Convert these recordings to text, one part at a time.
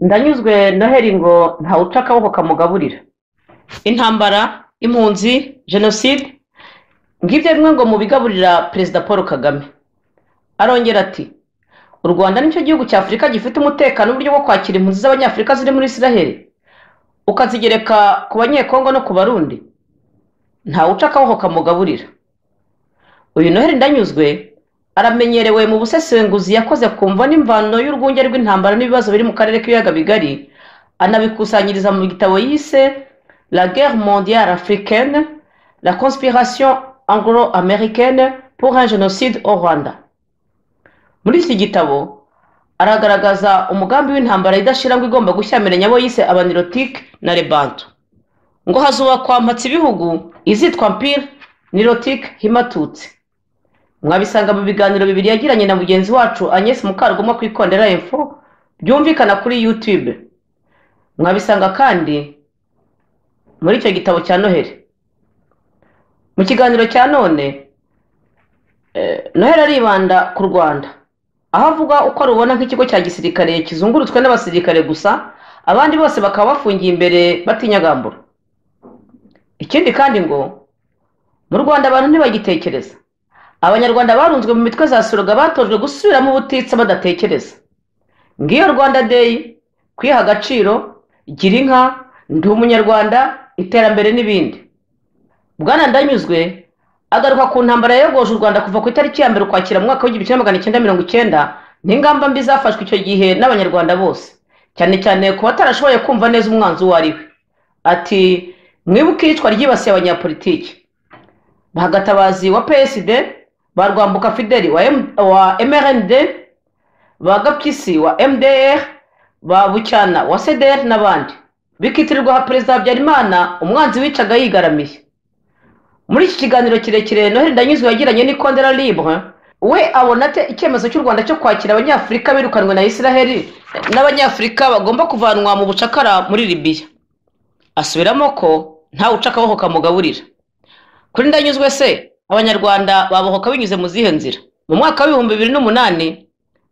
ndanyuzwe noheli ngo ntawuca akaboko kamugaburira. Intambara, impunzi, jenoside, ngibyo bimwe ngo mu bigaburira Perezida Paul Kagame. Arongera ati u Rwanda nicyo gihugu cya Afurika gifite umutekano n'uburyo bwo kwakira impunzi z'abanyafurika ziri muri Israel, ukazigereka ku banyekongo no ku barundi. Ntawuca akaboko kamugaburira. Uyu Noheli Ndanyuzwe aramenyerewe mu busesenguzi yakoze kumva n'imvano y'urwunge rw'intambara n'ibibazo biri mu karere k'ibiyaga bigari, anabikusanyiriza mu gitabo yise La guerre mondiale africaine, la conspiration anglo-américaine pour un génocide au Rwanda. Muri iki gitabo aragaragaza umugambi w'intambara idashira ngo igomba gushyamiranya abo yise abanirotike na Lebanto, ngo hazubakwa mpatsi ibihugu izitwa Empire Nilotique Himatutsi. Mwabisanga mu biganiro bibiri yagiranye na mugenzi wacu Agnes Mukarugomwa ku Ikondera Info byumvikana kuri YouTube. Mwabisanga kandi muri icyo gitabo cya Noheli. Mu kiganiro cya none Noheli aribanda ku Rwanda, aho avuga uko rubona nk'ikigo cya gisirikare kizungurutswe n'abasirikare gusa, abandi bose bakaba bafungiye imbere batinyagambura. Ikindi kandi ngo mu Rwanda abantu ntibagitekereza. Abanyarwanda barunzwe mu mitwe za suruga batojwe gusubiramo ubutitsa badatekereza. Ngiyo Rwanda Day, kwiha agaciro, gira inka, ndi umunyarwanda, iterambere n'ibindi. Bwana Ndanyuzwe agaruka ku ntambara yayogoje u Rwanda kuva ku itariki ya 1 Ukwakira mu mwaka w'1990 n'ingamba mbi zafashwe icyo gihe n'abanyarwanda bose, cyane cyane ku batarashoboye kumva neza umwanzi uwo ari we. Ati mwibuke iyicwa ryibasiye abanyapolitiki. Bahagatabazi wa PSD, ba Rwambuka Fideli wa MRND, ba Gapyisi wa MDR, ba Bucyana wa CDR n'abandi. Bikitirirwa ha Perezida Habyarimana, umwanzi wicaga yigaramiye. Muri iki kiganiro kirekire Noheli Ndanyuzwe yagiranye n'Ikondera Libre, we abona ate icyemezo cy'u Rwanda cyo kwakira abanyafurika birukanwe na Israel n'abanyafurika bagomba kuvanwa mu bucakara muri Libya. Asubiramo ko ntawuca akaboko kamugaburira. Kuri Ndanyuzwe se abanyarwanda babohoka binyuze mu zihe nzira? Mu mwaka wa 2008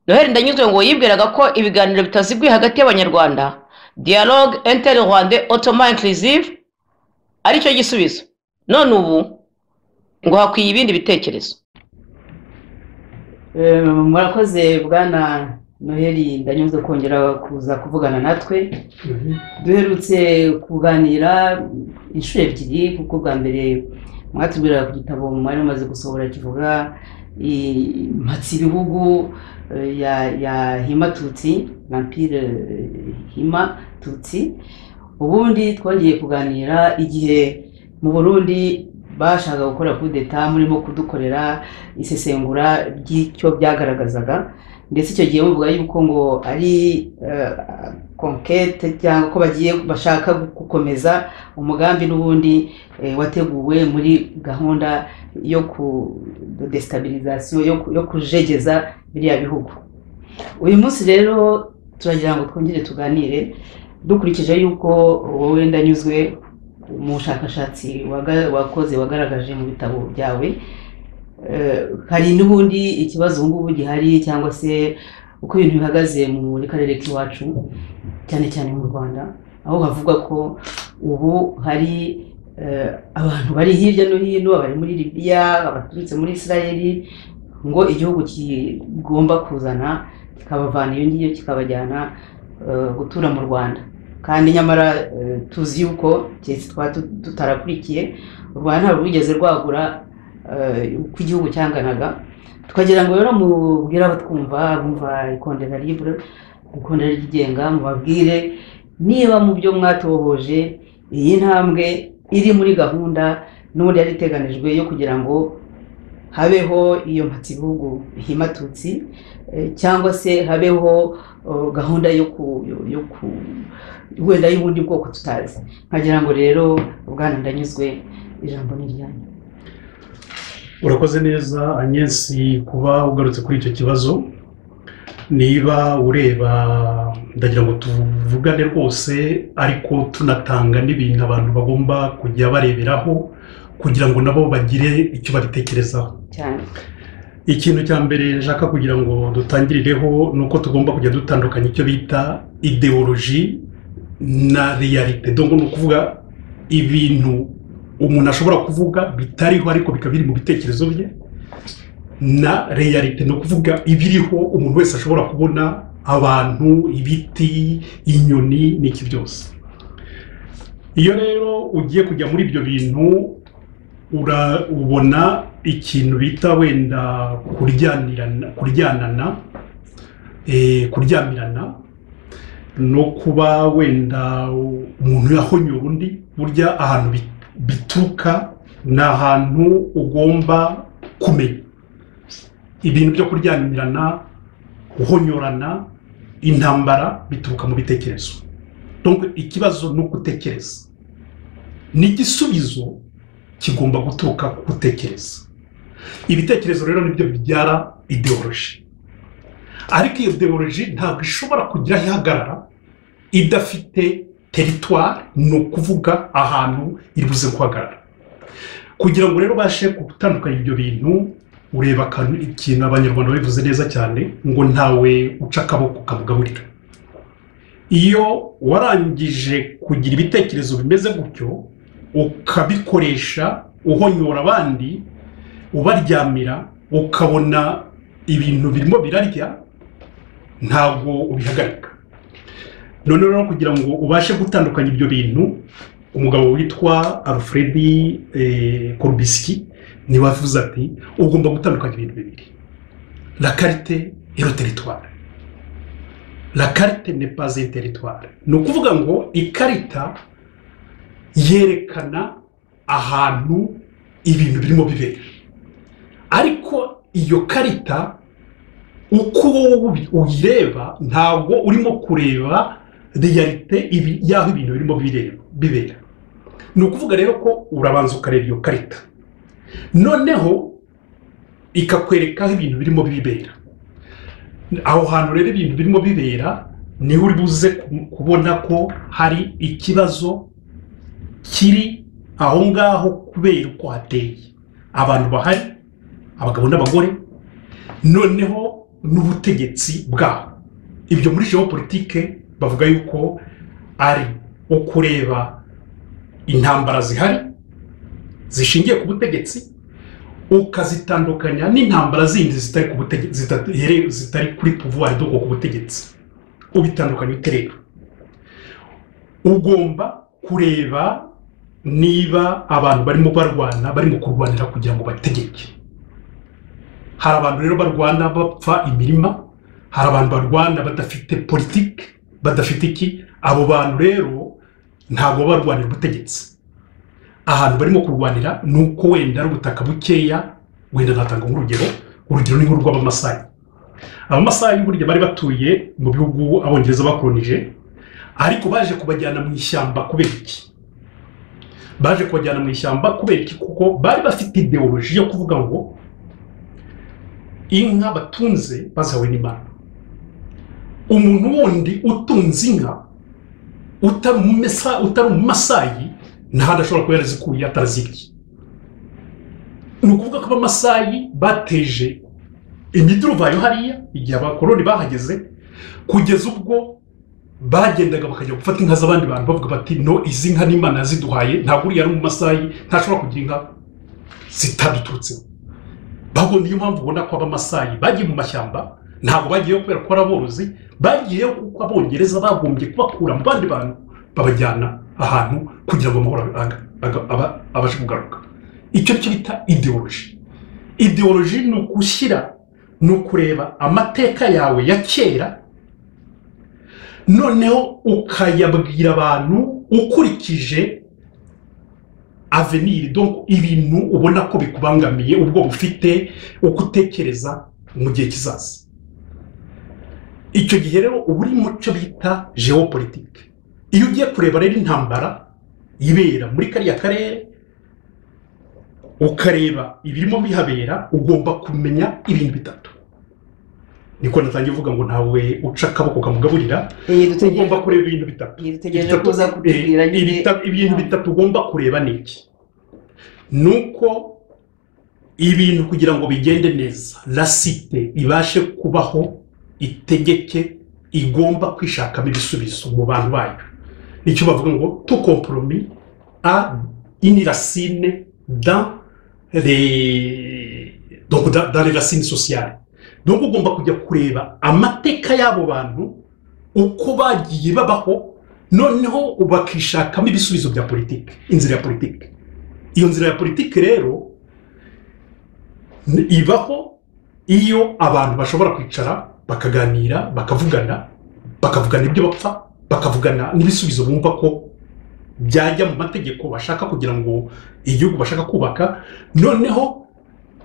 Noheli Ndanyuzwe ngo yibwiraga ko ibiganiro bitaziguye hagati y'abanyarwanda, dialogue inter-rwandais autrement inclusive, ari cyo gisubizo. None ubu ngo hakwiye ibindi bitekerezo. Murakoze bwana Noheli Ndanyuzwe kongera kuza kuvugana natwe. Duherutse kuganira inshuro ebyiri, kuko bwa mbere mwatubwira ku gitabo mwari mumaze gusohora kivuga mpatsi ibihugu ya Himatutsi, Empire Himatutsi. Ubundi twagiye kuganira igihe mu Burundi bashaka gukora coup d'etat, murimo kudukorera isesengura ry'icyo byagaragazaga, ndetse icyo gihe muvuga yuko ngo ari conquête cyangwa ko bagiye bashaka gukomeza umugambi n'ubundi wateguwe muri gahunda yo ku destabilisation yo kujegeza biriya bihugu. Uyu munsi rero turagira ngo twongere tuganire dukurikije yuko wowe Ndanyuzwe mu bushakashatsi wakoze wagaragaje mu bitabo byawe, hari n'ubundi ikibazo ngubu gihari cyangwa se uko ibintu bihagaze muri karere k'iwacu, cyane cyane mu Rwanda, aho havuga ko ubu hari abantu bari hirya no hino, bari muri Libya, abaturutse muri Israel, ngo igihugu kigomba kuzana kikabavana iyo ngiyo kikabajyana gutura mu Rwanda. Kandi nyamara tuzi yuko tutarakurikiye u Rwanda ntabwo rwigeze rwagura uko igihugu cyanganaga. Tukagira ngo rero mubwira abatwumva bumva Ikondera Libre, Ikondera ryigenga, mubabwire niba mu byo mwatohoje iyi ntambwe iri muri gahunda n'ubundi yari iteganijwe yo kugira ngo habeho iyo mpatsi ibihugu Himatutsi, cyangwa se habeho gahunda yo wenda y'ubundi bwoko tutazi. Nkagira ngo rero bwana Ndanyuzwe ijambo ni ryanyu. Urakoze neza Agnes kuba ugarutse kuri icyo kibazo. Niba ureba ndagira ngo tuvugane rwose, ariko tunatanga n'ibintu abantu bagomba kujya bareberaho kugira ngo nabo bagire icyo babitekerezaho. Cyane. ikintu cya mbere nshaka kugira ngo dutangirireho ni uko tugomba kujya dutandukanya icyo bita ideoloji na realite. Donc ni ukuvuga ibintu umuntu ashobora kuvuga bitariho ariko bikaba biri mu bitekerezo bye, na realite ni ukuvuga ibiriho umuntu wese ashobora kubona, abantu, ibiti, inyoni n'iki byose. Iyo rero ugiye kujya muri ibyo bintu ubona ikintu bita wenda kuryamirana no kuba wenda umuntu yahonyora undi. Burya ahantu bituruka ni ahantu ugomba kumenya. Ibintu byo kuryamirana, guhonyorana, intambara bituruka mu bitekerezo. Donc ikibazo ni ugutekereza, n'igisubizo kigomba guturuka ku gutekereza. Ibitekerezo rero nibyo bibyara ideoloji, ariko iyo ideoloji ntabwo ishobora kugira aho ihagarara idafite teritwari, ni ukuvuga ahantu iri buze guhagarara. Kugira ngo rero ubashe gutandukanya ibyo bintu, ureba ikintu abanyarwanda babivuze neza cyane ngo ntawe uca akaboko kamugaburira. Iyo warangije kugira ibitekerezo bimeze gutyo, ukabikoresha uhonyora abandi, ubaryamira, ukabona ibintu birimo birarya, ntabwo ubihagarika. None rero kugira ngo ubashe gutandukanya ibyo bintu, umugabo witwa Alfred Korbisky ni wavuze ati ugomba gutandukanya ibintu bibiri: la carte et le territoire. La carte n'est pas un territoire. Ni ukuvuga ngo ikarita yerekana ahantu ibintu birimo bibera, ariko iyo karita uko uyireba ntabwo urimo kureba realite y'aho ibintu birimo bibera. Ni ukuvuga rero ko urabanza ukareba iyo karita, noneho ikakwereka aho ibintu birimo bibera. Aho hantu rero ibintu birimo bibera niho uri buze kubona ko hari ikibazo kiri aho ngaho kubera uko hateye, abantu bahari, abagabo n'abagore, noneho n'ubutegetsi bwaho. Ibyo muri geopolitike bavuga yuko ari ukureba intambara zihari zishingiye ku butegetsi, ukazitandukanya n'intambara zindi zitari ku butegetsi, zitari kuri pouvoir doko ku butegetsi. Ubitandukanya ute rero? Ugomba kureba niba abantu barimo kurwanira kugira ngo bategeke. Hari abantu rero barwana bapfa imirima, hari abantu barwana badafite politike, badafite iki. Abo bantu rero ntabwo barwanira ubutegetsi. Ahantu barimo kurwanira nuko wenda ari ubutaka bukeya. Wenda natanga urugero ni nk'urw'Abamasayi. Abamasayi burya bari batuye mu bihugu Abongereza bakolonije, ariko baje kubajyana mu ishyamba kubera iki? Baje kubajyana mu ishyamba kubera iki? Kuko bari bafite ideoloji yo kuvuga ngo inka batunze bazawe n'Imana. Umuntu wundi utunze inka utari umumasayi ntahandi ashobora kuba yarazikuye atarazirya. Ni ukuvuga ko Abamasayi bateje imiduruvayo hariya igihe abakoloni bahageze, kugeza ubwo bagendaga bakajya gufata inka z'abandi bantu bavuga bati no, izi nka n'Imana yaziduhaye, ntabwo uriya ari umumasayi ntashobora kugira inka zitaduturutseho. Babwo niyo mpamvu ubona ko Abamasayi bagiye mu mashyamba, ntabwo bagiyeyo kubera ko ari aborozi, bagiyeyo kuko Abongereza bagombye kubakura mu bandi bantu babajyana ahantu kugira ngo amahoro abashe kugaruka. Icyo cyo bita ideoloji. Ideoloji ni ugushyira, ni ukureba amateka yawe ya kera, noneho ukayabwira abantu ukurikije avenir, donc ibintu ubona ko bikubangamiye, ubwo bufite uko utekereza mu gihe kizaza. Icyo gihe rero uba uri mu cyo bita geopolitike. Iyo ugiye kureba rero intambara ibera muri kariya karere, ukareba ibirimo bihabera, ugomba kumenya ibintu bitatu. Niko natangiye uvuga ngo ntawe uca akaboko kamugaburira. Ugomba kureba ibintu bitatu. Ibintu bitatu ugomba kureba ni iki? Nuko ibintu kugira ngo bigende neza la cité ibashe kubaho itegeke igomba kwishakamo ibisubizo mu bantu bayo nicyo bavuga ngo tout compromis a une racine dans les racines sociales donc ugomba kujya kureba amateka y'abo bantu uko bagiye babaho noneho bakishakamo ibisubizo bya politike inzira ya politike iyo nzira ya politike rero ibaho iyo abantu bashobora kwicara bakaganira bakavugana ibyo bapfa bakavugana n'ibisubizo bumva ko byajya mu mategeko bashaka kugira ngo igihugu bashaka kubaka noneho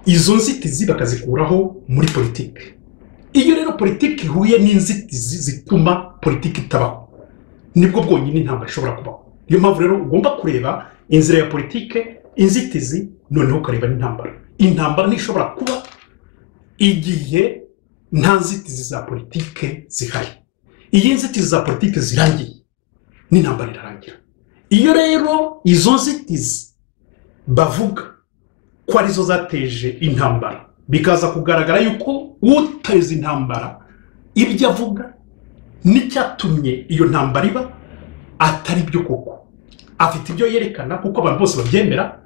izo nzitizi bakazikuraho muri politike iyo rero politike ihuye n'inzitizi zituma politike itabaho nibwo bwonyine intambara ishobora kubaho niyo mpamvu rero ugomba kureba inzira ya politike inzitizi noneho ukareba intambara ntishobora kuba igihe nta nzitizi za politike zihari iyo inzitizi za politike zirangiye n'intambara irarangira iyo rero izo nzitizi bavuga ko arizo zateje intambara bikaza kugaragara yuko uteza intambara ibyo avuga n'icyatumye iyo ntambara iba atari byo koko afite ibyo yerekana kuko abantu bose babyemera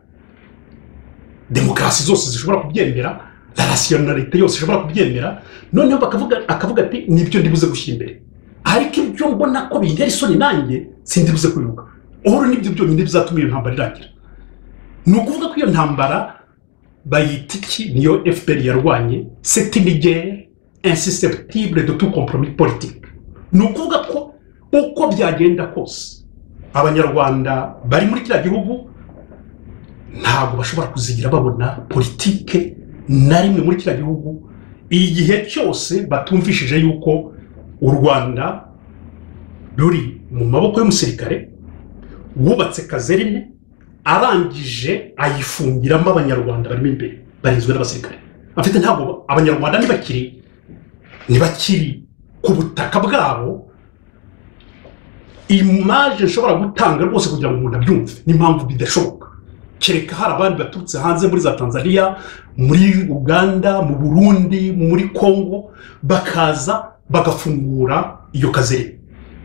demokarasi zose zishobora kubyemera la rationalité yose ishobora kubyemera noneho akavuga ati nibyo ndibuze gushyira imbere ariko ibyo mbona ko bintera isoni nanjye sindibuze kubivuga uhuru nibyo byonyine bizatuma iyo ntambara irangira ni ukuvuga ko iyo ntambara bayita iki niyo FPR yarwanye c'est une guerre insusceptible de tout compromis politique ni ukuvuga ko uko byagenda kose abanyarwanda bari muri kiriya gihugu ntabwo bashobora kuzigira babona politike na rimwe muri kiriya gihugu igihe cyose batumvishije yuko u Rwanda ruri mu maboko y'umusirikare wubatse kazerine arangije ayifungiramo abanyarwanda barimo imbere barinzwe n'abasirikare afite ntabwo abanyarwanda ntibakiri ku butaka bwabo imaje nshobora gutanga rwose kugira ngo umuntu abyumve n'impamvu bidashoboka kereka hari abandi baturutse hanze muri za Tanzania muri Uganda mu Burundi muri Congo bakaza bagafungura iyo kazerine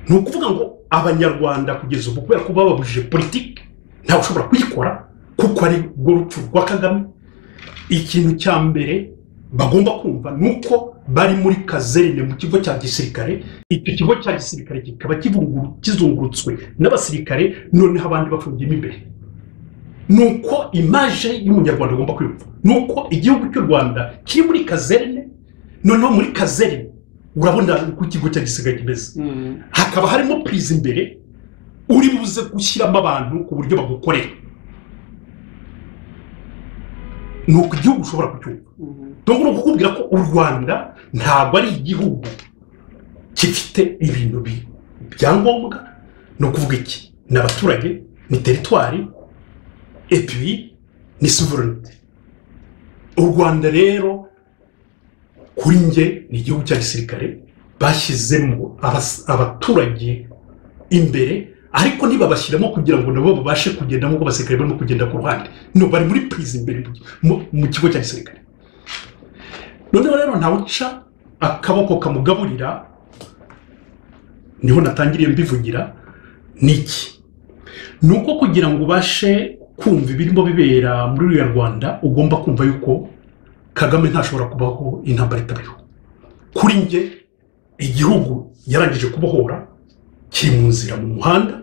ni ukuvuga ngo abanyarwanda kugeza ubu kubera ko bababujije politike ntawe ushobora kuyikora kuko ari rwo rupfu rwa Kagame ikintu cya mbere bagomba kumva ni uko bari muri kazerine mu kigo cya gisirikare icyo kigo cya gisirikare kikaba kizungurutswe n'abasirikare noneho abandi bafungiyemo imbere nuko imaje y'umunyarwanda agomba kwiyumva nuko igihugu cy'u Rwanda kiri muri kazerine noneho muri kazerine urabona uko ikigo cya gisirikare kimeze hakaba harimo prise imbere uri buze gushyiramo abantu ku buryo bagukorera nuko igihugu ushobora kucyumva donc no kukubwira ko u Rwanda ntabwo ari igihugu gifite ibintu byangombwa no kuvuga iki n'abaturage ni territoire et puis ni souveraineté u Rwanda rero kuri nge ni igihugu cya gisirikare bashyizemo abaturage imbere ariko ntibabashyiramo kugira ngo nabo babashe kugenda nk'uko abasirikare barimo kugenda ku ruhande no bari muri prise imbere mu kigo cya gisirikare noneho rero ntawe uca akaboko kamugaburira niho natangiriye mbivugira niki nuko kugira ngo ubashe kumva ibirimo bibera muri uriya Rwanda ugomba kumva yuko Kagame ntashobora kubaho intambara itabiho kuri nge igihugu yarangije kubohora kiri mu nzira mu muhanda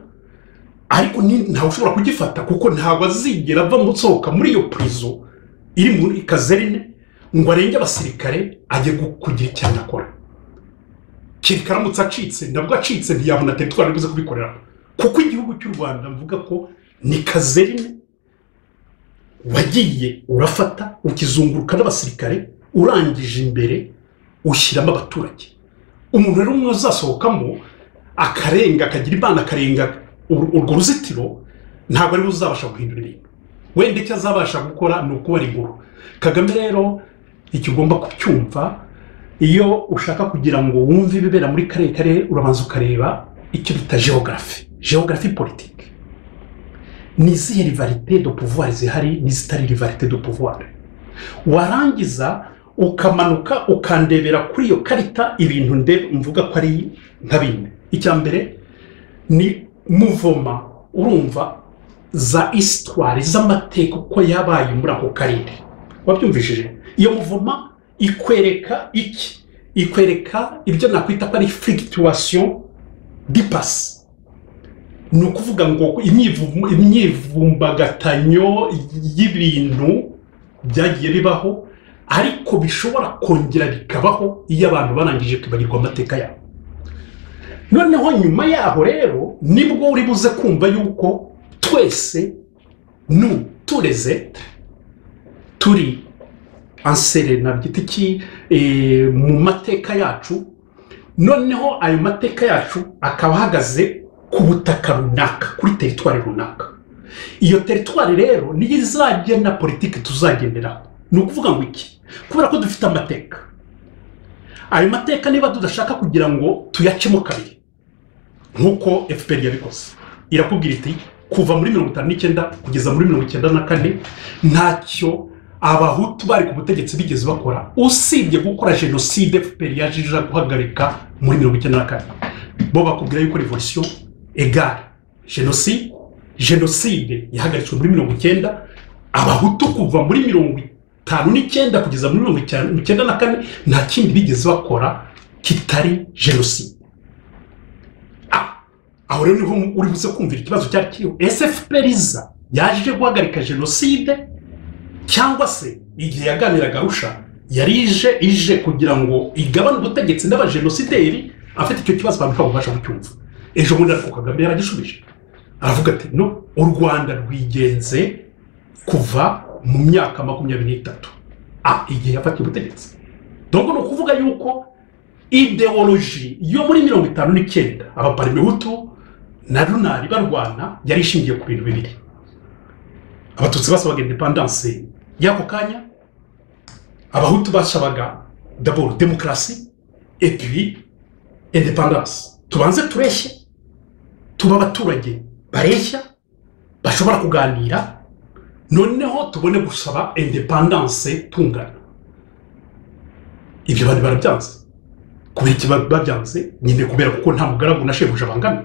ariko ntawe ushobora kugifata kuko ntabwo azigera ava musohoka muri iyo prison iri muri kazerine ngo arenge abasirikare ajye kugira icyanya akora kirikaramutse acitse nabwo acitse ntiyabona territoire bivuze kubikorera kuko igihugu cy'u Rwanda mvuga ko ni kazerine wagiye urafata ukizunguruka n'abasirikare urangije imbere ushyiramo abaturage umuntu rero umwe uzasohokamo akarenga akagira imana akarenga urwo ruzitiro ntabwo ari uzabasha guhindura ibintu wenda icyo azabasha gukora ni ukuba ari inkuru Kagame rero icyo ugomba kucyumva iyo ushaka kugira ngo wumve ibibera muri kare urabanza ukareba icyo bita geographie politique ni izihe rivalite de pouvoir zihari n'izitari rivalite de pouvoir warangiza ukamanuka ukandebera kuri iyo karita ibintu mvuga ko ari nka bine. Icya mbere ni muvoma, urumva za histoire z'amateka uko yabaye muri ako karere, wabyumvishije? Iyo muvoma ikwereka iki? Ikwereka ibyo nakwita ko ari fluctuation du passé. Ni ukuvuga ngo imyivumbagatanyo y'ibintu byagiye bibaho ariko bishobora kongera bikabaho iyo abantu barangije kwibagirwa amateka yabo. Noneho nyuma yaho rero nibwo uri buze kumva yuko twese tous les êtres turi ansere na byitiki mu mateka yacu. Noneho ayo mateka yacu akaba ahagaze ku butaka runaka, kuri teritwari runaka. Iyo teritwari rero niyo izagena politiki tuzagenderaho. Ni ukuvuga ngo iki? Kubera ko dufite amateka, ayo mateka niba tudashaka kugira ngo tuyacemo kabiri nk'uko FPR yabikoze, irakubwira iti kuva muri 59 kugeza muri 94 ntacyo abahutu bari ku butegetsi bigeze bakora usibye gukora jenoside FPR yajije guhagarika muri 94. Bo bakubwira yuko revolution égale jenoside yahagaritswe muri 90, abahutu kuva muri 59 kugeza muri 94 nta kindi bigeze bakora kitari jenoside. Aho rero niho uri buze kumvira ikibazo cyari kiriho. SFPR iza yaje guhagarika jenoside cyangwa se igihe yaganiraga Arusha yari ije kugira ngo igabane ubutegetsi n'abajenosideri? Afite icyo kibazo abantu babasha kucyumva. Ejo bundi ariko Kagame yaragishubije aravuga ati no, u Rwanda rwigenze kuva mu myaka 23 igihe yafatiye ubutegetsi. Donc no kuvuga yuko ideology yo muri 59 abaparmehutu na runari barwana yari ishingiye ku bintu bibiri. Abatutsi basabaga independence yako kanya, abahutu bashabaga d'abord démocratie et puis independence. Tubanze tureshye tuba abaturage bareshya bashobora kuganira, noneho tubone gusaba independence tungana. Ibyo bari barabyanze. Kubera iki babyanze? Nyine kubera kuko nta mugaragu na shebuja bangana.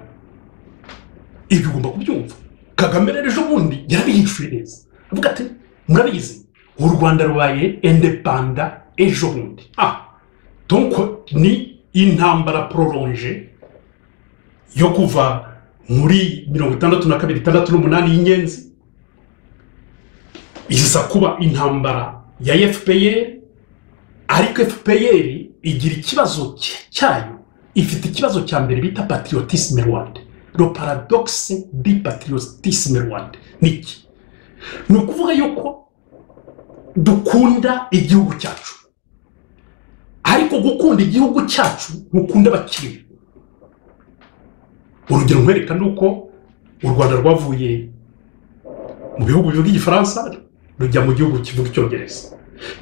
Ibyo ugomba kubyumva. Kagame rero ejo bundi yarabihishuye neza, avuga ati murabizi u Rwanda rubaye independent ejo bundi. Donc ni intambara prolonge yo kuva muri 62-68 y'inyenzi iza kuba intambara ya FPR. Ariko FPR igira ikibazo cyayo, ifite ikibazo cya mbere bita patriotisme rwanda. Le paradoxe du patriotisme rwanda niki? Ni ukuvuga yuko dukunda igihugu cyacu, ariko gukunda igihugu cyacu mukunda bakiri. Urugero nkwereka nuko u Rwanda rwavuye mu bihugu bivuga igifaransa rujya mu gihugu kivuga icyongereza.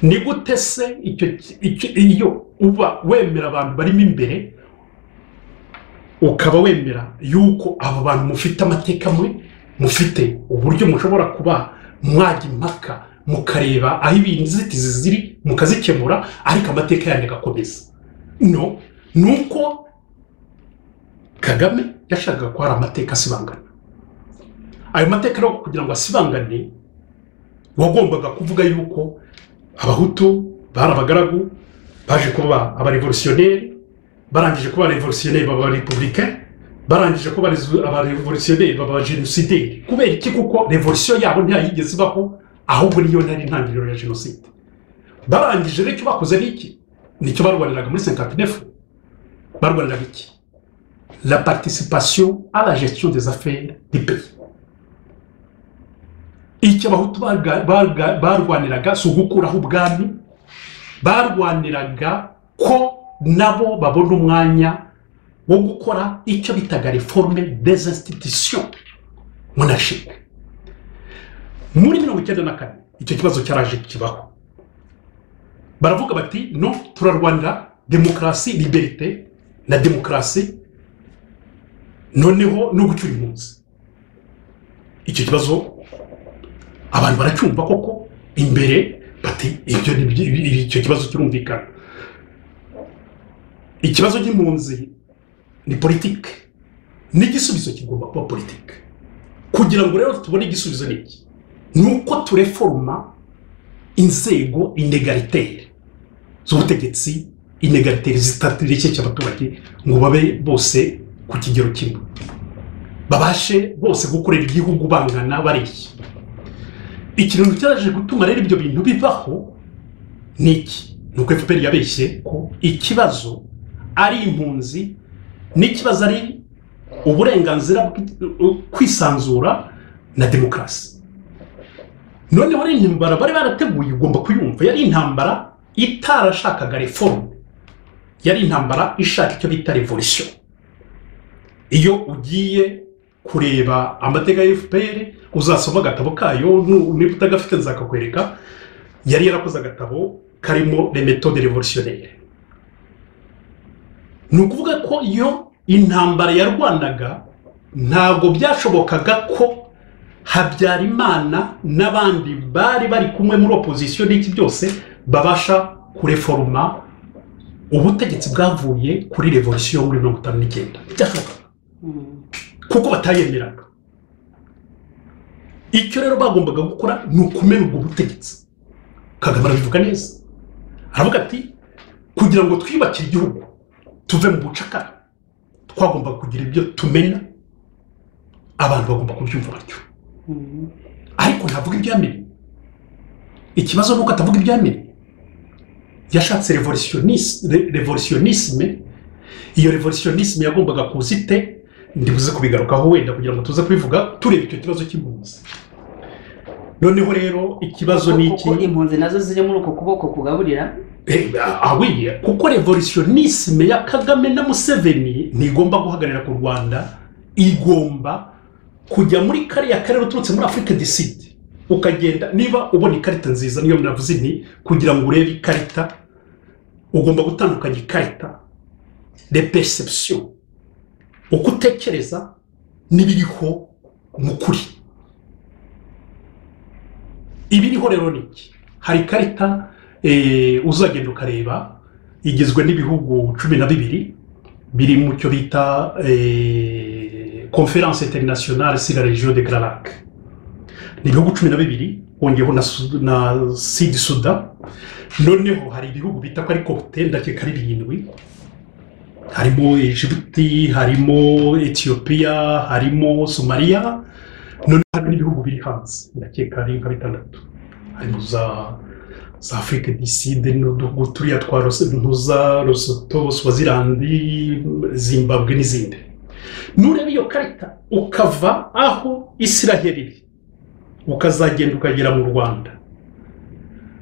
Ni gute se iyo uba wemera abantu barimo imbere ukaba wemera yuko abo bantu mufite amateka mwe, mufite uburyo mushobora kuba mwajya impaka mukareba aho ibintu zitizi ziri mukazikemura, ariko amateka yanyu agakomeza? No, nuko Kagame yashakaga ko hari amateka asibangana. Ayo mateka rero kugira ngo asibangane wagombaga kuvuga yuko abahutu bari abagaragu baje kuba abarevolutionnaire, barangije kuba abarevolutionnaire baba républicain, barangije kuba abarevolutionnaire baba génocidaire. Kubera iki? Kuko revolution yabo ntiyigeze baho, ahubwo niyo ntari intangiriro ya jenoside. Barangije rero icyo bakoze n'iki? Nicyo barwaniraga muri 59. Barwaniraga iki? La participation à la gestion des affaires du pays. Icyo abahutu barwaniraga si ugukuraho ubwami, barwaniraga ko nabo babona umwanya wo gukora icyo bitaga réforme des institutions monarchiques. Muri 94 icyo kibazo cyaraje kibaho, baravuga bati no, turarwanira démocratie, liberté na démocratie, noneho no gucyura impunzi. Icyo kibazo abantu baracyumva koko imbere bati icyo kibazo kirumvikana. Ikibazo cy'impunzi ni politike, n'igisubizo kigomba kuba politike. Kugira ngo rero tubone igisubizo n'iki, nuko tureforma inzego inegalitaire z'ubutegetsi, inegalitaire zitatireke abaturage ngo babe bose ku kigero kimwe, babashe bose gukorera igihugu bangana bareshya. Ikintu cyaje gutuma rero ibyo bintu bibaho niki, nuko FPR yabeshye ko ikibazo ari impunzi, n'ikibazo ari uburenganzira kwisanzura na demokarasi. Noneho ari intambara bari barateguye, ugomba kuyumva, yari intambara itarashakaga reforme, yari intambara ishaka icyo bita revolution. Iyo ugiye kureba amateka ya FPR uzasoma agatabo kayo, niba utagafite nzakakwereka, yari yarakoze agatabo karimo les méthodes révolutionnaires. Ni ukuvuga ko iyo intambara yarwanaga ntabwo byashobokaga ko Habyarimana n'abandi bari kumwe muri opposition n'iki byose babasha kureforma ubutegetsi bwavuye kuri revolution muri 1959. Byashoboka kuko batayemeraga. Icyo rero bagombaga gukora ni ukumena ubwo butegetsi. Kagame arabivuga neza, aravuga ati kugira ngo twibakire igihugu tuve mu bucakara twagomba kugira ibyo tumena, abantu bagomba kubyumva batyo. Ariko ntavuga ibyamenye. Ikibazo nuko atavuga ibyamenye. Yashatse revolutionisme. Iyo revolutionisme yagombaga kuzite, ndibuze kubigarukaho wenda kugira ngo tuze kubivuga tureba icyo kibazo cy'impunzi. Noneho rero ikibazo ni iki, impunzi nazo ziri muri uko kuboko kugaburira. Awiye kuko revolutionisme ya Kagame na Museveni ntigomba guhagarara ku Rwanda, igomba kujya muri kariya karere uturutse muri Afrique du Sud ukagenda. Niba ubona ikarita nziza, niyo mnavuze nti kugira ngo urebe ikarita ugomba gutandukanya ikarita de perception, uko utekereza n'ibiriho mu kuri. Ibiriho rero niki, hari ikarita uzagenda ukareba igizwe n'ibihugu 12 biri mu cyo bita Conférence internationale sur la région de Grand Lac. Ni ibihugu 12 wongeyeho na Sud Sudan. Noneho hari ibihugu bita ko ari cocktail ndakeka ari 7, harimo Djibouti, harimo Ethiopia, harimo Somalia. Noneho hari ibihugu biri hanze ndakeka ari 6, harimo za Afrique du Sud, n'uduturiya twa Lesotho, Swaziland, Zimbabwe n'izindi. Nureba iyo karita ukava aho Isiraheli ukazagenda ukagera mu Rwanda,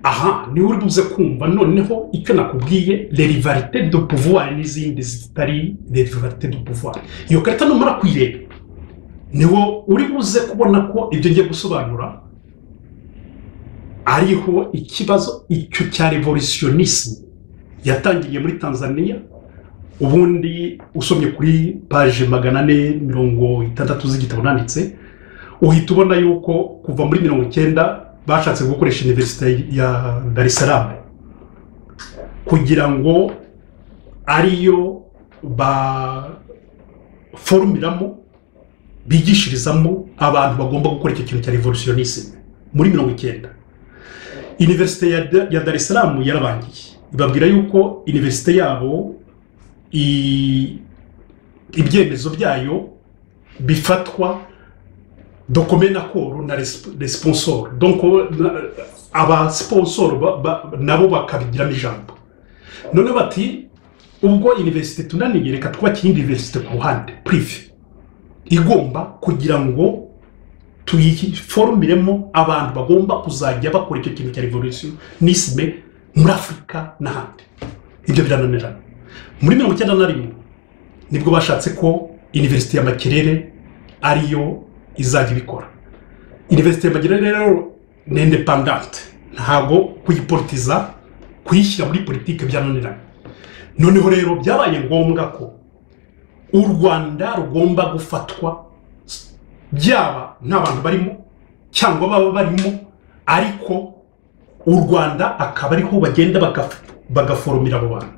aha ni uri buze kumva noneho icyo nakubwiye, les rivalités de pouvoir n'izindi zitari les rivalités de pouvoir. Iyo karita numara kuyireba niwo uri buze kubona ko ibyo ngiye gusobanura ariho ikibazo icyo cya revolutionisme yatangiriye muri Tanzania. Ubundi usomye kuri page 460 z'igitabo nanditse, uhita ubona yuko kuva muri 1990 bashatse gukoresha Universite ya Dar es Salaam kugira ngo ariyo formiramo bigishirizamo abantu bagomba gukora icyo kintu cya revolutionisme. Muri 1990 Universite ya Dar es Salaam yarabangiye, ibabwira yuko universite yabo ibyemezo byayo bifatwa document accord na sponsor, donc aba sponsor nabo bakabigiramo ijambo. None bati ubwo universite tunaniye reka twakira universite ku ruhande privé igomba kugira ngo tuyiformiremo abantu bagomba kuzajya bakora icyo kintu cya revolutionisme muri Afrika n'ahandi. Ibyo birananirana. Muri 1991 nibwo bashatse ko Universite ya Makerere ariyo izajya ibikora. Universite ya Makerere rero ni independante, ntabwo kuyipolitiza, kuyishyira muri politike byananirana. Noneho rero byabaye ngombwa ko u Rwanda rugomba gufatwa byaba n'abantu barimo cyangwa baba barimo, ariko u Rwanda akaba ariho bagenda bagaforomira abo bantu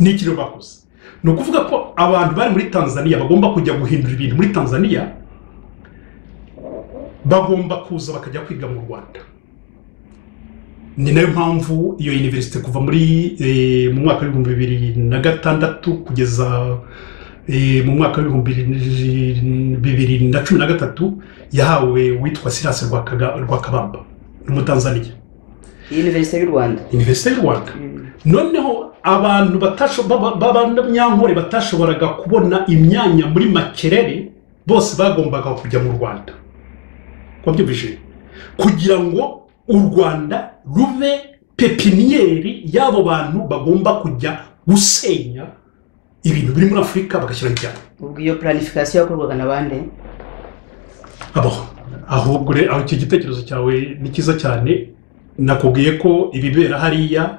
n'iki rero bakoze ni ukuvuga ko abantu bari muri Tanzania bagomba kujya guhindura ibintu muri Tanzania bagomba kuza bakajya kwiga mu Rwanda. Ni nayo mpamvu iyo university kuva muri mu mwaka wa 2006 kugeza mu mwaka wa 2013 yahawe witwa Silas Rwakabamba n'umutanzania University y'u Rwanda. University y'u Rwanda. Noneho abantu b'abanyankore batashoboraga kubona imyanya muri Makerere bose bagombaga kujya mu Rwanda. Kwabyumvise kugira ngo u Rwanda rube pepiniyeri y'abo bantu bagomba kujya gusenya ibintu biri muri Afurika bagashyira cyane. Ubwo iyo planification yakorwaga nabande? Ahubwo aho icyo gitekerezo cyawe ni kiza cyane. Nakubwiye ko ibibera hariya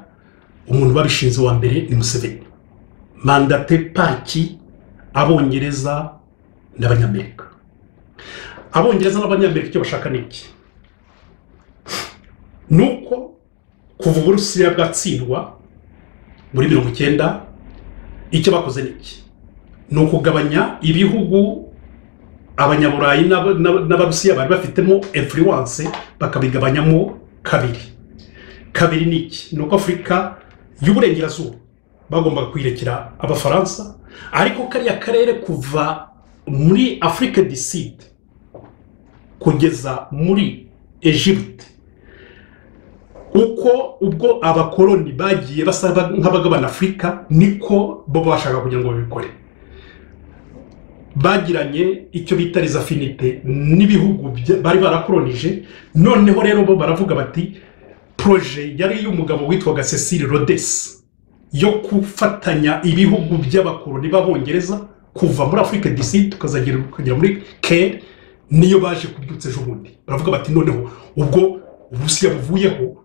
umuntu babishinze wa mbere ni Museveni, mandate parki Abongereza n'Abanyamerika. Abongereza n'Abanyamerika icyo bashaka niki nuko kuva Uburusiya bwatsindwa muri 1990 icyo bakoze niki nukugabanya ibihugu Abanyaburayi n'Abarusiya bari bafitemo influence bakabigabanyamo kabiri niki nuko Afurika y'Uburengerazuba bagomba kwirekera Abafaransa, ariko kariya karere kuva muri Afrique du Sud kugeza muri Egypte uko ubwo abakoloni bagiye basaba nk'abagabana Afurika niko bo bashaka kugira ngo babikore. Bagiranye icyo bita les affinités n'ibihugu bari barakolonije. Noneho rero bo baravuga bati projet yari y'umugabo witwaga Cecil Rhodes yo kufatanya ibihugu by'abakoloni b'Abongereza kuva muri Afrique du Sud tukazagera muri Caire niyo baje kubyutsa ejo bundi. Baravuga bati noneho ubwo Uburusiya buvuyeho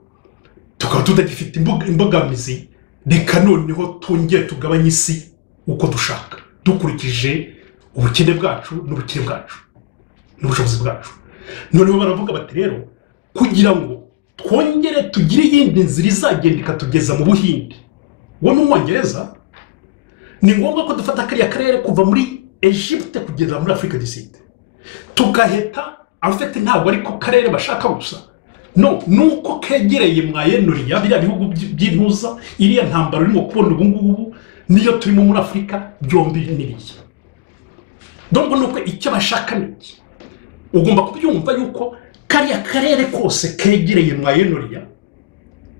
tukaba tutagifite imbogamizi, reka noneho twongere tugabanye isi uko dushaka dukurikije ubukene bwacu n'ubukire bwacu n'ubushobozi bwacu. Noneho baravuga bati rero kugira ngo twongere tugire iyindi nzira izagenda ikatugeza mu Buhinde wo n'Umwongereza, ni ngombwa ko dufata kariya karere kuva muri Egypte kugeza muri Afrique du Sud tugaheta afite ntabwo ariko karere bashaka gusa no nuko kegereye mwayenuriya biriya bihugu by'intuza iriya ntambaro irimo kubona ubu ngubu niyo turimo muri Afurika byombi n'iriya. Donc nuko icyo bashaka niki ugomba kubyumva yuko kariya karere kose kegereye mwayenuriya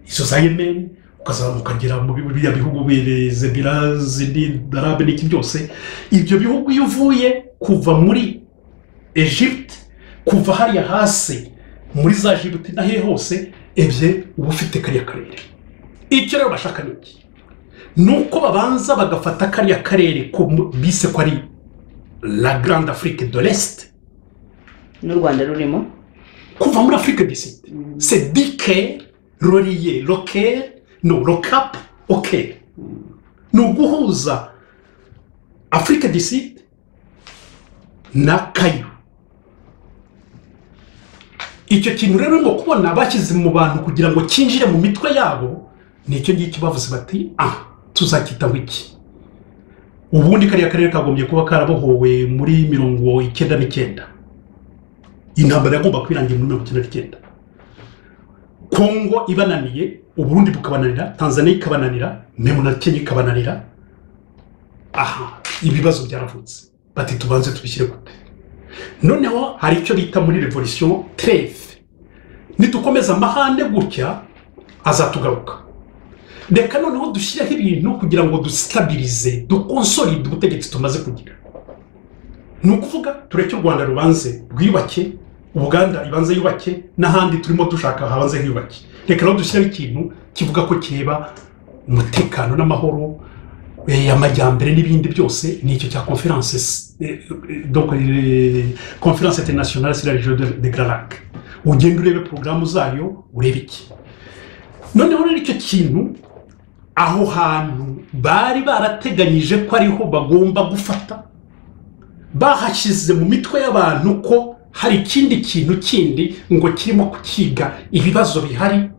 izo za Yemen ukazamuka kugera mu biriya bihugu bireze birazindi Arabe n'iki byose, ibyo bihugu iyo uvuye kuva muri Egypte kuva hariya hasi muri za Djibouti nahe hose ebye uba ufite kariya karere. Icyo rero bashaka niki nuko babanza bagafata kariya karere ko bise ko ari la Grande Afrique de l'Est n'u Rwanda rurimo kuva muri Afrique du Sud. C'est Caire relié le Cap au Caire. Nous guhuza Afrique du Sud na Cairo. Icyo kintu rero ngo kubona bashyize mu bantu kugira ngo kinjire mu mitwe yabo nicyo ngicyo bavuze bati tuzakita wiki. Ubundi kariya karere kagombye kuba karabohowe muri 1999. Intambara yagomba kwirangira muri 1999. Kongo ibananiye, Uburundi bukabananira, Tanzania ikabananira, memu na Kenya ikabananira. Ibibazo byaravutse bati tubanze tubishyire gute. Noneho hari icyo bita muri revolution trêve. Nidukomeza amahane gutya azatugaruka. Reka noneho dushyiraho ibintu kugira ngo dustabilize, dukonsolide ubutegetsi tumaze kugira. Ni ukuvuga tureke u Rwanda rubanze rwiyubake, Uganda ibanze yubake, n'ahandi turimo dushaka habanze hiyubake. Reka rero dushyiraho ikintu kivuga ko kireba umutekano n'amahoro, amajyambere n'ibindi byose. Ni icyo cya conference, donc conférence internationale sur la région de Grand Lac. Ugenda urebe programme zayo urebe iki. Noneho rero icyo kintu aho hantu bari barateganyije ko ariho bagomba gufata, bahashyize mu mitwe y'abantu ko hari ikindi kintu kindi ngo kirimo kukiga ibibazo bihari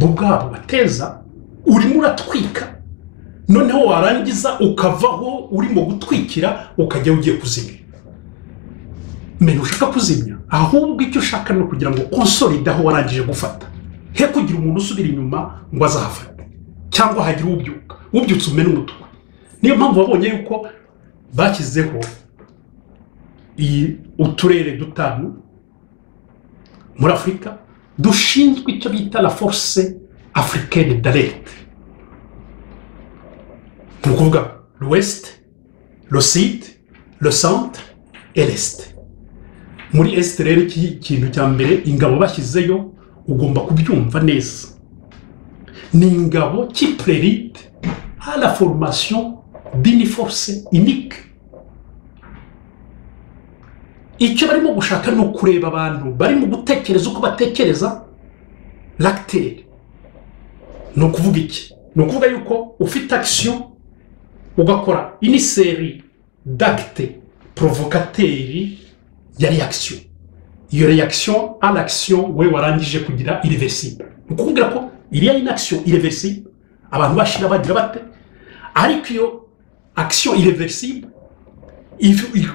bo ubwabo bateza urimo uratwika noneho warangiza ukavaho urimo gutwikira ukajya ugiye kuzimya menya ushaka kuzimya ahubwo icyo ushaka ni ukugira ngo konsolide aho warangije gufata he kugira umuntu usubira inyuma ngo azahafate cyangwa hagire ubyutse umena umutwe niyo mpamvu wabonye yuko bashyizeho uturere dutanu muri Afurika dushinzwe icyo bita la force africaine d'alerte ni ukuvuga l'ouest le sud le centre et l'est muri est rero ikintu cya mbere ingabo bashyizeyo ugomba kubyumva neza ni ingabo qui prérite à la formation d'une force unique icyo barimo gushaka no kureba abantu barimo gutekereza uko batekereza l'acteur no kuvuga iki no kuvuga yuko ufite action ugakora une série d'actes provocateurs ya réaction iyo réaction à l'action we warangije kugira irreversible ukuvuga ko il y a une action irréversible abantu bashira bagira bate ariko iyo action irreversible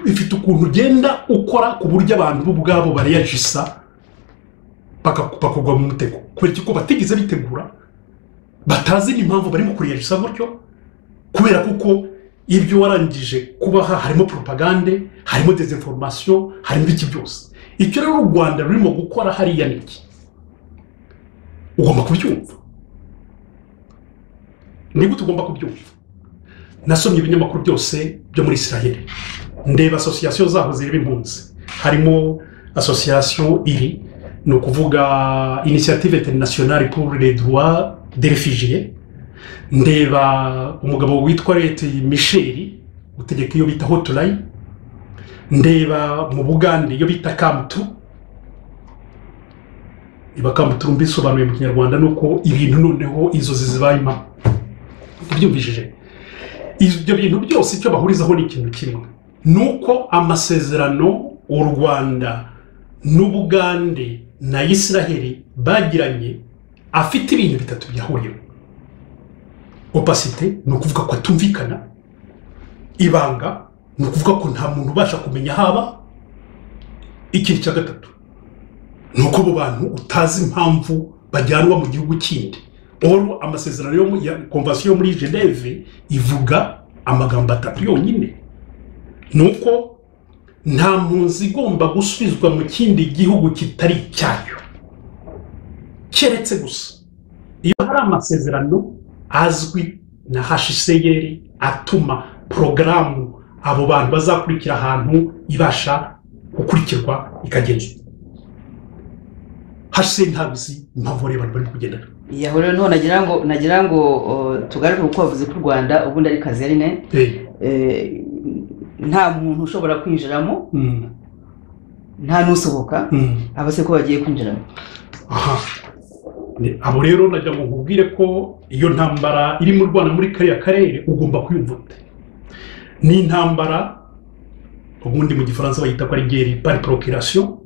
ifite ukuntu ugenda ukora ku buryo abantu ubwabo bareyajisa bakagwa mu mutego kubera ko batigeze bitegura batazi n'impamvu barimo kureyajisa gutyo kubera kuko ibyo warangije kubaha harimo propagande harimo desinformation harimo iki byose icyo rero u Rwanda rurimo gukora hariya niki ugomba kubyumva niba tugomba kubyumva nasomye ibinyamakuru byose byo muri Israel ndeba association zaho zireba impunzi harimo association iri no kuvuga initiative internationale pour les droits des réfugiés ndeba umugabo witwa Leti Michel utegeka iyo bita hotline ndeba mu Bugande iyo bita Kamtu iba Kamtu mbisobanuye mu Kinyarwanda nuko ibintu noneho inzozi zibaye impamo byumvishije ibyo bintu byose icyo bahurizaho ni ikintu kimwe nuko amasezerano u Rwanda n'Ubugande na Israel bagiranye afite ibintu bitatu byahuriyeho opacité ni ukuvuga ko atumvikana ibanga ni ukuvuga ko nta muntu ubasha kumenya haba ikintu cya gatatu ni uko abo bantu utazi impamvu bajyanwa mu gihugu kindi oro amasezerano yo ya convention muri Geneve ivuga amagambo atatu yonyine nuko nta mpunzi igomba gusubizwa mu kindi gihugu kitari cyayo keretse gusa iyo hari amasezerano azwi na HCR atuma programu abo bantu bazakurikira ahantu ibasha gukurikirwa ikagenzurwa HCR ntabizi impamvu rero bari kugenda yahora none nagira ngo tugaruke uko bavuze ku Rwanda ubundi ari kazerine nta muntu ushobora kwinjiramo nta nusohoka abase ko bagiye kwinjiramo aha abo rero najya ngo nkubwire ko iyo ntambara iri mu Rwanda muri kariya karere ugomba kwiyumva ni intambara ubundi mu gifaransa bayita ko ari guerre par procuration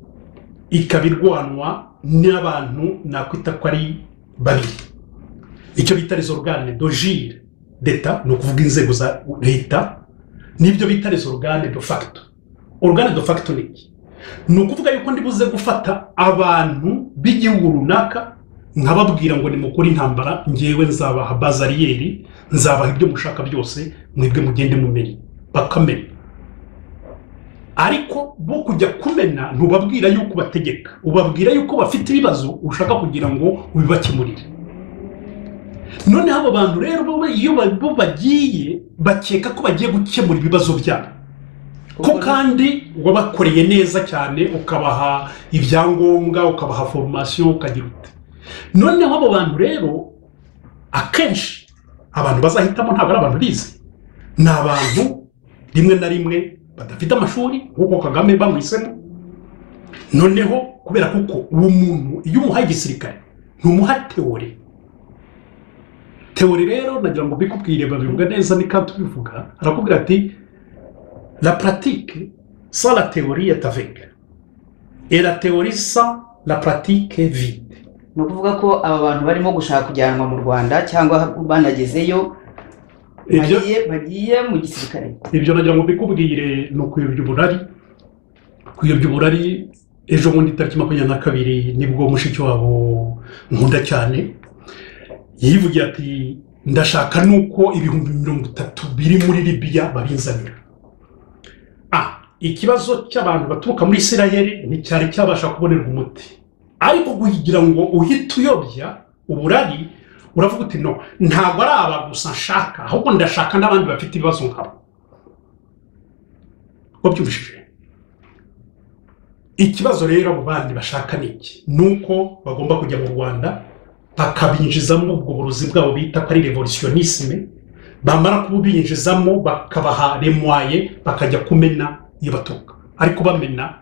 ikabirwanwa n'abantu nakwita ko ari babiri icyo bita les organes d'agir d'etat no kuvuga inzego za leta nibyo bita les organes de facto organes de facto ni ukuvuga yuko ndibuze gufata abantu b'igihugu runaka nkababwira ngo nimukora intambara ngewe nzabaha bazariyeri nzabaha ibyo mushaka byose mwebwe mugende mumenye bakamenya ariko bo kujya kumena ntubabwira yuko bategeka ubabwira yuko bafite ibibazo ushaka kugira ngo ubibakemurire none abo bantu rero iyo bagiye bakeka ko bagiye gukemura ibibazo byabo ko kandi wabakoreye neza cyane ukabaha ibyangombwa ukabaha formation ukagira ute noneho abo bantu rero akenshi abantu bazahitamo ntabwo ari abantu bize ni abantu rimwe na rimwe badafite amashuri nk'uko Kagame bamwisemo noneho kubera kuko uwo muntu iyo umuhaye igisirikare ntumuha teori rero nagira ngo bikubwire babivuga neza ni kandi tubivuga arakubwira ati la pratique sans la théorie est aveugle et la théorie sans la pratique est vide ni ukuvuga ko aba bantu barimo gushaka kujyanwa mu Rwanda cyangwa banagezeyo bagiye mu gisirikare. Ibyo nagira ngo mbikubwire ni ukuyobya uburari. Ejo bundi tariki 22 nibwo mushiki wabo nkunda cyane yivugiye ati ndashaka nuko ibihumbi 30 biri muri Libya babinzanira. Ikibazo cy'abantu baturuka muri Isiraheli nticyari cyabasha kubonerwa umuti, ariko kugira ngo uhite uyobya uburari uravuga uti no, ntabwo ari aba gusa nshaka, ahubwo ndashaka n'abandi bafite ibibazo nkabo. Wabyumvishije? Ikibazo rero abo bandi bashaka niki? Nuko bagomba kujya mu Rwanda bakabinjizamo ubwo burozi bwabo bita ko ari revolutionisme, bamara kubinjizamo bakabaha remwaye bakajya kumena iyo batuka, ariko bamena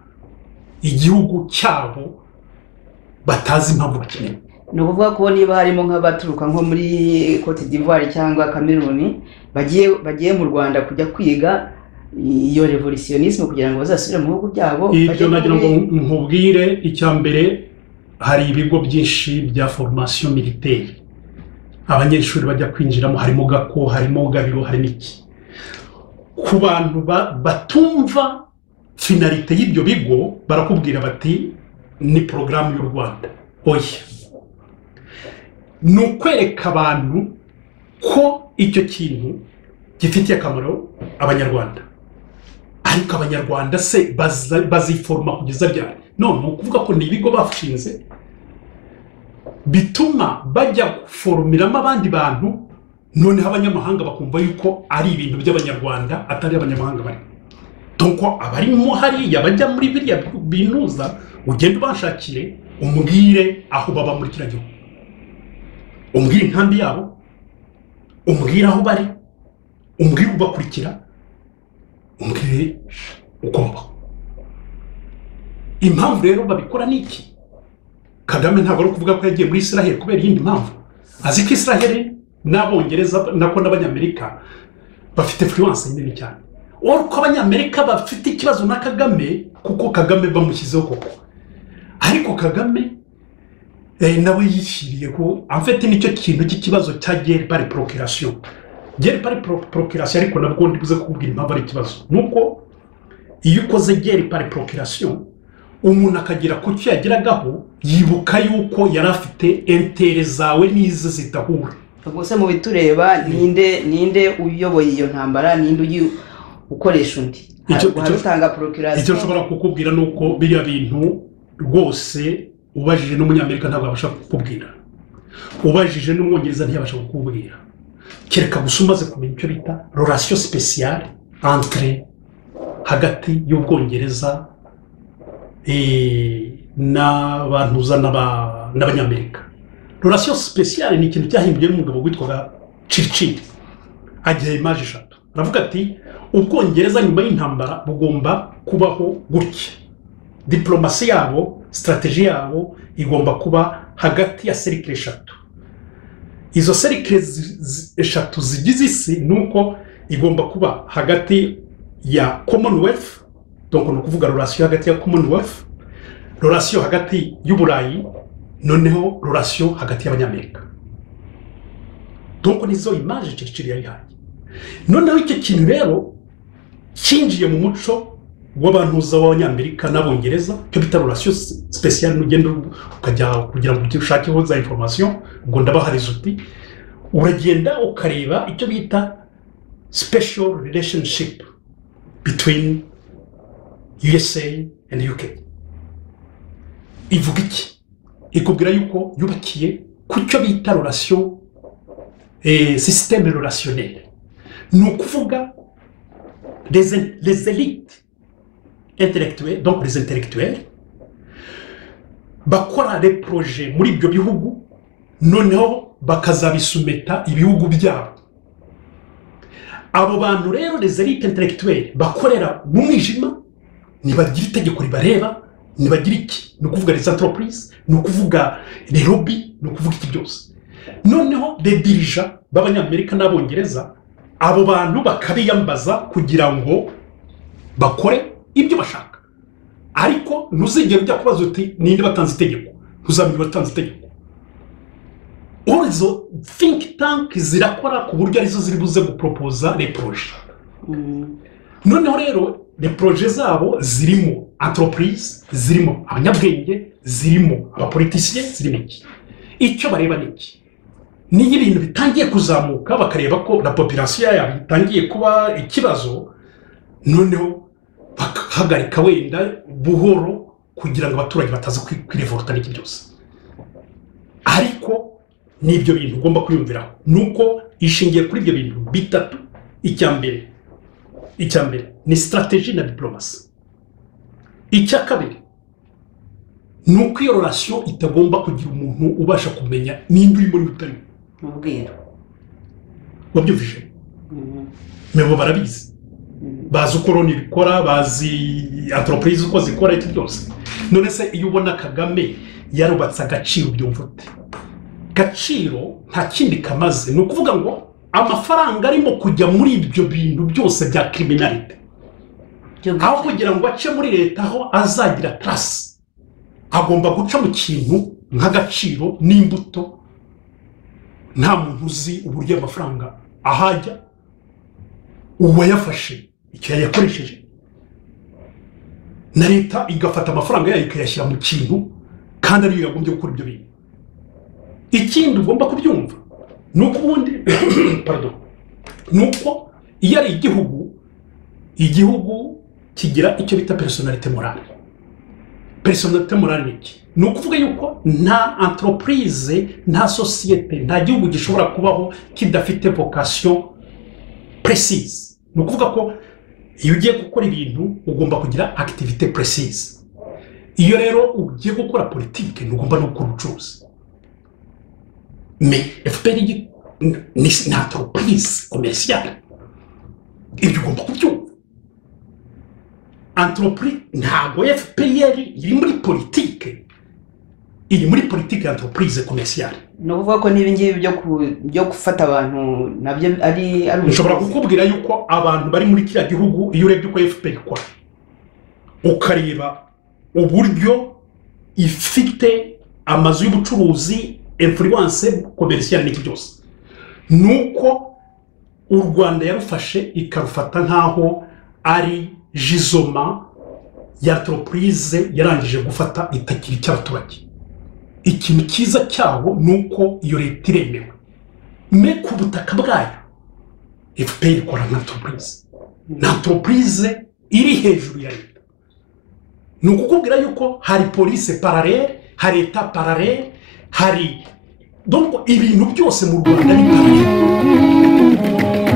igihugu cyabo batazi impamvu bakeneye. Ni ukuvuga ko niba harimo nk'abaturuka nko muri Cote d'Ivoire cyangwa Cameroon bagiye mu Rwanda kujya kwiga iyo revolutionisme kugira ngo bazasubire mu bihugu byabo. Ibyo nagira ngo nkubwire, icya mbere hari ibigo byinshi bya formation militaire abanyeshuri bajya kwinjiramo, harimo Gako, harimo Gabiro, harimo iki. Ku bantu batumva finalité y'ibyo bigo barakubwira bati ni programme y'u Rwanda. Oya, ni ukwereka abantu ko icyo kintu gifitiye akamaro Abanyarwanda, ariko Abanyarwanda se baziforma kugeza ryari? None ukuvuga ko ni ibigo bashinze bituma bajya guformiramo abandi bantu, noneho abanyamahanga bakumva yuko ari ibintu by'Abanyarwanda atari Abanyamahanga bari. Donc abarimo hariya bajya muri biriya binuza, ugenda ubashakire umbwire aho baba muri kiriya gihugu, umbwire inkambi yabo, umbwire aho bari, umbwire ubakurikira, umbwire uko babaho. Impamvu rero babikora niki? Kagame ntabwo ari kuvuga ko yagiye muri Israel kubera iyindi mpamvu. Azi ko Israel n'Abongereza nako n'Abanyamerika bafite influence nini cyane, uko Abanyamerika bafite ikibazo na Kagame kuko Kagame bamushyizeho koko. Ariko Kagame nawe yishyiriye ko amfite nicyo kintu cy'ikibazo cya guerre par procuration. Guerre par procuration ariko nabwo ndibuze kubwira impamvu ari ikibazo. Nuko iyo ukoze guerre par procuration umuntu akagira ku cyo yageragaho, yibuka yuko yari afite intere zawe n'izo zitahura. Ubwo se mu bitureba ninde uyoboye iyo ntambara, ninde ukoresha undi? Utanga procuration. Icyo nshobora kukubwira nuko biriya bintu rwose ubajije n'Umunyamerika ntabwo abasha kukubwira, ubajije n'Umwongereza ntiyabasha kukubwira, kereka gusa umaze kumenya icyo bita relation spéciale entre hagati y'Ubwongereza n'abantuza n'Abanyamerika. Relation spéciale ni ikintu cyahimbye n'umugabo witwaga Churchill, agiye image 3. Aravuga ati Ubwongereza nyuma y'intambara bugomba kubaho gutya, diplomasi yabo, strategie yabo igomba kuba hagati ya cercle 3. Izo cercle 3 zigize isi nuko igomba kuba hagati ya Commonwealth, donc no kuvuga relation hagati ya Commonwealth, relation hagati y'Uburayi, noneho relation hagati y'Abanyamerika. Donc nizo image Churchill yari haye. Noneho icyo kintu rero cyinjiye mu muco w'abantuza w'Abanyamerika n'Abongereza, cyo bita relation spéciale. N'ugenda ukajya kugira ngo ushakeho za information, ubwo ndabahariza uti uragenda ukareba icyo bita special relationship between USA and UK. Ivuga iki? Ikubwira yuko yubakiye ku cyo bita relation système relationnel. Ni ukuvuga les élites intellectuelles, donc les intellectuels bakora les projets muri ibyo bihugu, noneho bakazabisumeta ibihugu byabo. Abo bantu rero les élites intellectuelles bakorera mu mwijima, nibagira itegeko ribareba, nibagira iki? Ni ukuvuga les entreprises, ni ukuvuga les lobby, ni ukuvuga iki byose. Noneho les dirigeants b'Abanyamerika n'Abongereza, abo bantu bakabiyambaza kugira ngo bakore ibyo bashaka. Ariko ntuzigera ujya kubaza uti ninde batanze itegeko, ntuzamenye batanze itegeko. izo think tank zirakora ku buryo arizo ziri buze gupropoza les projets noneho rero les projets zabo zirimo entreprise zirimo abanyabwenge zirimo abapoliticiens zirimo icyo bareba niki niyo ibintu bitangiye kuzamuka bakareba ko la population yabo itangiye kuba ikibazo noneho bakahagarika wenda buhoro kugira ngo abaturage bataza kwirevolta n'iki byose ariko n'ibyo bintu ugomba kwiyumviraho nuko ishingiye kuri ibyo bintu bitatu icyambere ni strategie na diplomasi icya kabiri nuko iyo relation itagomba kugira umuntu ubasha kumenya nimba uri muri utari mubwira wabyumvise mebo barabizi bazi uko Loni bikora bazi entreprise uko zikora iki byose none se iyo ubona Kagame yarubatse agaciro byumvute gaciro nta kindi kamaze ni ukuvuga ngo amafaranga arimo kujya muri ibyo bintu byose bya criminality aho kugira ngo ace muri leta aho azagira trace agomba guca mu kintu nk'agaciro n'imbuto nta muntu uzi uburyo amafaranga ahajya uwayafashe icyo yayakoresheje na leta igafata amafaranga yayo ikayashyira mu kintu kandi ariyo yagombye gukora ibyo bintu ikindi ugomba kubyumva nuko ubundi pardon nuko iyo ari igihugu kigira icyo bita personnalité morale niki ni ukuvuga yuko nta entreprise nta société nta gihugu gishobora kubaho kidafite vocation précise ni ukuvuga ko iyo ugiye gukora ibintu ugomba kugira activité précise iyo rero ugiye gukora politique ntugomba no gukora ubucuruzi mais FPR ni entreprise commerciale ibyo ugomba kubyumva entreprise ntabwo FPR iri muri politique entreprise commerciale no kuvuga ko niba ngibi byo gufata abantu nabyo ari ushobora kukubwira yuko abantu bari muri kiriya gihugu iyo urebye uko FPR ikora ukareba uburyo ifite amazu y'ubucuruzi influence commerciale n'iki byose nuko u Rwanda yarufashe ikarufata nkaho ari jizoma ya entreprise yarangije gufata itakiri cy'abaturage ikintu cyiza cyaho nuko iyo leta iremewe me ku butaka bwayo FPR ikora na entreprise iri hejuru ya leta ni ukukubwira yuko hari police parallèle hari état parallèle hari donc ibintu byose mu Rwanda ni parallèle